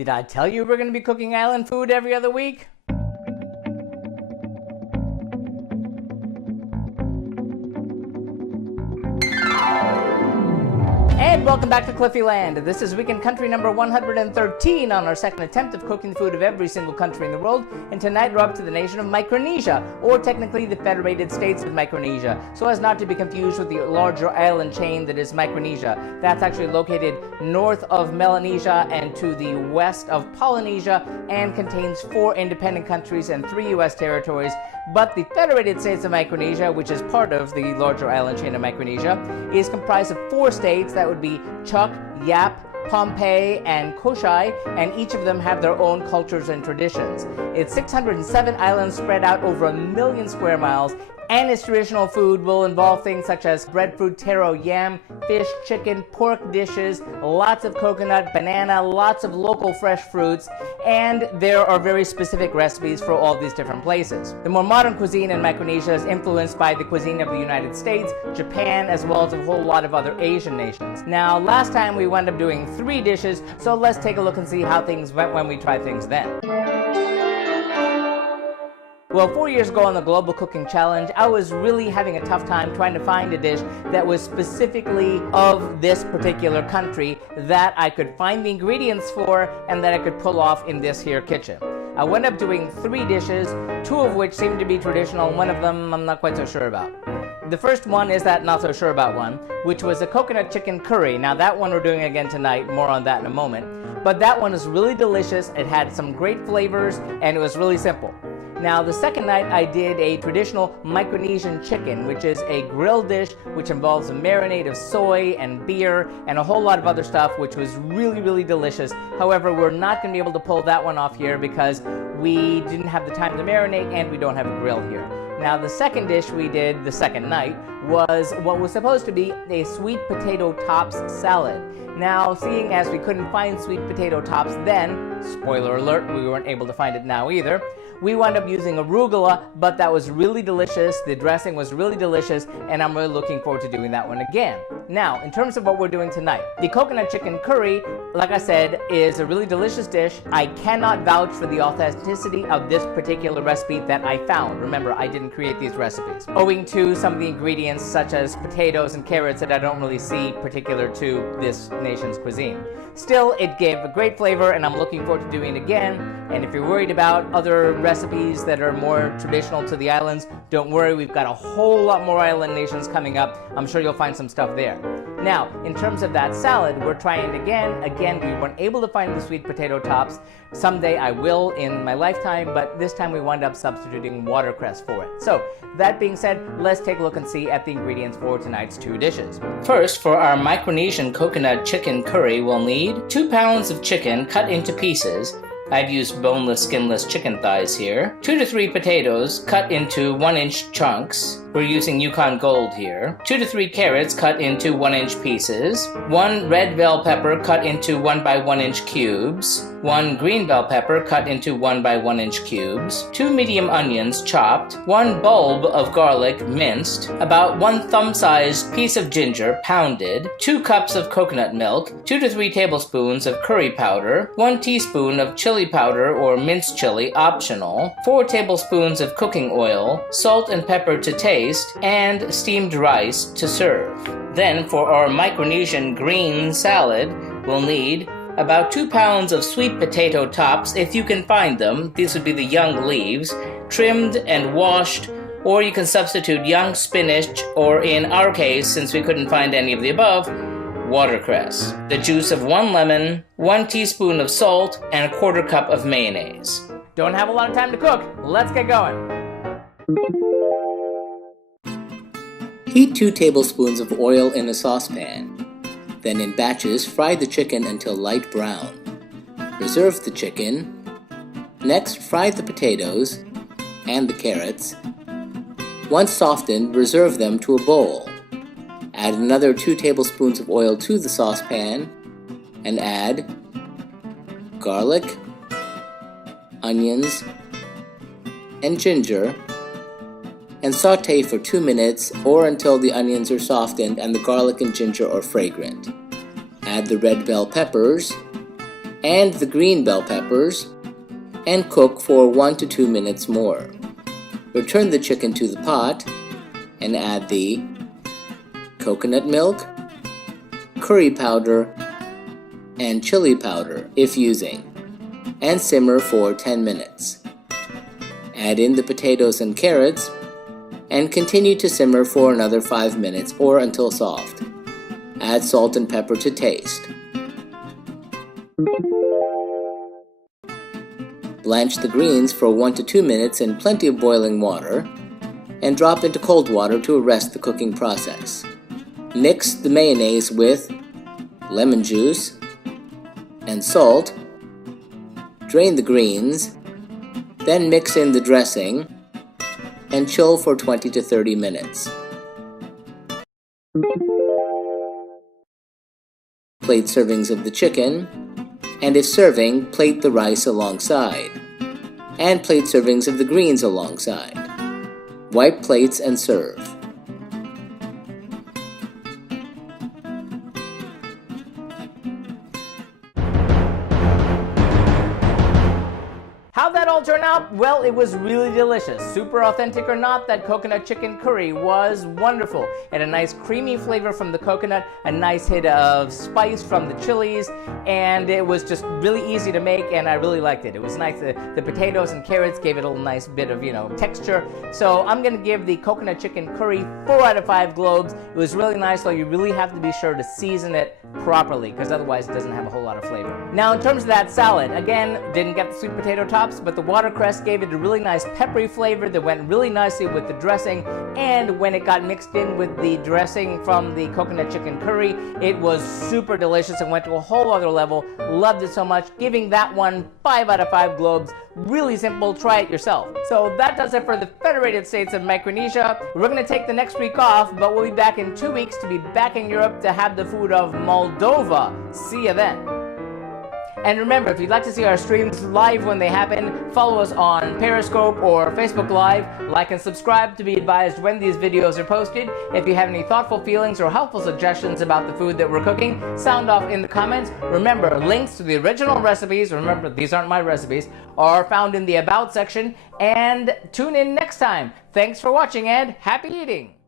Did I tell you we're going to be cooking island food every other week? And welcome back to Cliffieland. This is weekend country number 113 on our second attempt of cooking the food of every single country in the world. And tonight we're up to the nation of Micronesia, or technically the Federated States of Micronesia, so as not to be confused with the larger island chain that is Micronesia. That's actually located north of Melanesia and to the west of Polynesia, and contains 4 independent countries and 3 U.S. territories. But the Federated States of Micronesia, which is part of the larger island chain of Micronesia, is comprised of 4 states. That would be Chuuk, Yap, Pohnpei, and Koshai, and each of them have their own cultures and traditions. It's 607 islands spread out over 1 million square miles, and its traditional food will involve things such as breadfruit, taro, yam, fish, chicken, pork dishes, lots of coconut, banana, lots of local fresh fruits, and there are very specific recipes for all these different places. The more modern cuisine in Micronesia is influenced by the cuisine of the United States, Japan, as well as a whole lot of other Asian nations. Now, last time we wound up doing 3 dishes, so let's take a look and see how things went when we tried things then. Well, 4 years ago on the Global Cooking Challenge, I was really having a tough time trying to find a dish that was specifically of this particular country that I could find the ingredients for and that I could pull off in this here kitchen. I wound up doing 3 dishes, 2 of which seem to be traditional, and one of them I'm not quite so sure about. The first one is that not so sure about one, which was a coconut chicken curry. Now that one we're doing again tonight, more on that in a moment. But that one is really delicious, it had some great flavors, and it was really simple. Now, the second night I did a traditional Micronesian chicken, which is a grilled dish which involves a marinade of soy and beer and a whole lot of other stuff, which was really, really delicious. However, we're not going to be able to pull that one off here because we didn't have the time to marinate and we don't have a grill here. Now, the second dish we did the second night was what was supposed to be a sweet potato tops salad. Now, seeing as we couldn't find sweet potato tops then, spoiler alert, we weren't able to find it now either, we wound up using arugula, but that was really delicious, the dressing was really delicious, and I'm really looking forward to doing that one again. Now, in terms of what we're doing tonight, the coconut chicken curry, like I said, is a really delicious dish. I cannot vouch for the authenticity of this particular recipe that I found. Remember, I didn't create these recipes, owing to some of the ingredients such as potatoes and carrots that I don't really see particular to this nation's cuisine. Still, it gave a great flavor, and I'm looking forward to doing it again. And if you're worried about other recipes that are more traditional to the islands, don't worry, we've got a whole lot more island nations coming up. I'm sure you'll find some stuff there. Now, in terms of that salad, we're trying it again. Again, we weren't able to find the sweet potato tops. Someday I will in my lifetime, but this time we wound up substituting watercress for it. So, that being said, let's take a look and see at the ingredients for tonight's 2 dishes. First, for our Micronesian coconut chicken curry, we'll need 2 pounds of chicken cut into pieces. I've used boneless, skinless chicken thighs here. 2 to 3 potatoes cut into 1-inch chunks. We're using Yukon Gold here. 2 to 3 carrots cut into 1-inch pieces. 1 red bell pepper cut into 1 by 1-inch cubes. 1 green bell pepper cut into 1 by 1-inch cubes. 2 medium onions chopped. 1 bulb of garlic minced. About 1 thumb-sized piece of ginger pounded. 2 cups of coconut milk. 2 to 3 tablespoons of curry powder. 1 teaspoon of chili powder or minced chili optional. 4 tablespoons of cooking oil. Salt and pepper to taste. And steamed rice to serve. Then for our Micronesian green salad, we'll need about 2 pounds of sweet potato tops, if you can find them. These would be the young leaves, trimmed and washed, or you can substitute young spinach, or in our case, since we couldn't find any of the above, watercress. The juice of 1 lemon, 1 teaspoon of salt, and a 1/4 cup of mayonnaise. Don't have a lot of time to cook. Let's get going. Heat 2 tablespoons of oil in a saucepan. Then in batches, fry the chicken until light brown. Reserve the chicken. Next, fry the potatoes and the carrots. Once softened, reserve them to a bowl. Add another 2 tablespoons of oil to the saucepan and add garlic, onions, and ginger, and saute for 2 minutes or until the onions are softened and the garlic and ginger are fragrant. Add the red bell peppers, and the green bell peppers and cook for 1 to 2 minutes more. Return the chicken to the pot and add the coconut milk, curry powder, and chili powder if using, and simmer for 10 minutes. Add in the potatoes and carrots and continue to simmer for another 5 minutes or until soft. Add salt and pepper to taste. Blanch the greens for 1 to 2 minutes in plenty of boiling water and drop into cold water to arrest the cooking process. Mix the mayonnaise with lemon juice and salt. Drain the greens, then mix in the dressing and chill for 20 to 30 minutes. Plate servings of the chicken, and if serving, plate the rice alongside, and plate servings of the greens alongside. Wipe plates and serve. How'd that all turn out? Well, it was really delicious. Super authentic or not, that coconut chicken curry was wonderful. It had a nice creamy flavor from the coconut, a nice hit of spice from the chilies, and it was just really easy to make, and I really liked it. It was nice. The potatoes and carrots gave it a little nice bit of, texture. So I'm gonna give the coconut chicken curry 4 out of 5 globes. It was really nice, though you really have to be sure to season it properly, because otherwise it doesn't have a whole lot of flavor. Now, in terms of that salad, again, didn't get the sweet potato tops, but the watercress gave it a really nice peppery flavor that went really nicely with the dressing, and when it got mixed in with the dressing from the coconut chicken curry, it was super delicious and went to a whole other level. Loved it so much, giving that one 5 out of 5 globes. Really simple, try it yourself. So that does it for the Federated States of Micronesia. We're going to take the next week off, but we'll be back in 2 weeks to be back in Europe to have the food of Moldova. See you then. And remember, if you'd like to see our streams live when they happen, follow us on Periscope or Facebook Live. Like and subscribe to be advised when these videos are posted. If you have any thoughtful feelings or helpful suggestions about the food that we're cooking, sound off in the comments. Remember, links to the original recipes, remember these aren't my recipes, are found in the About section. And tune in next time. Thanks for watching and happy eating!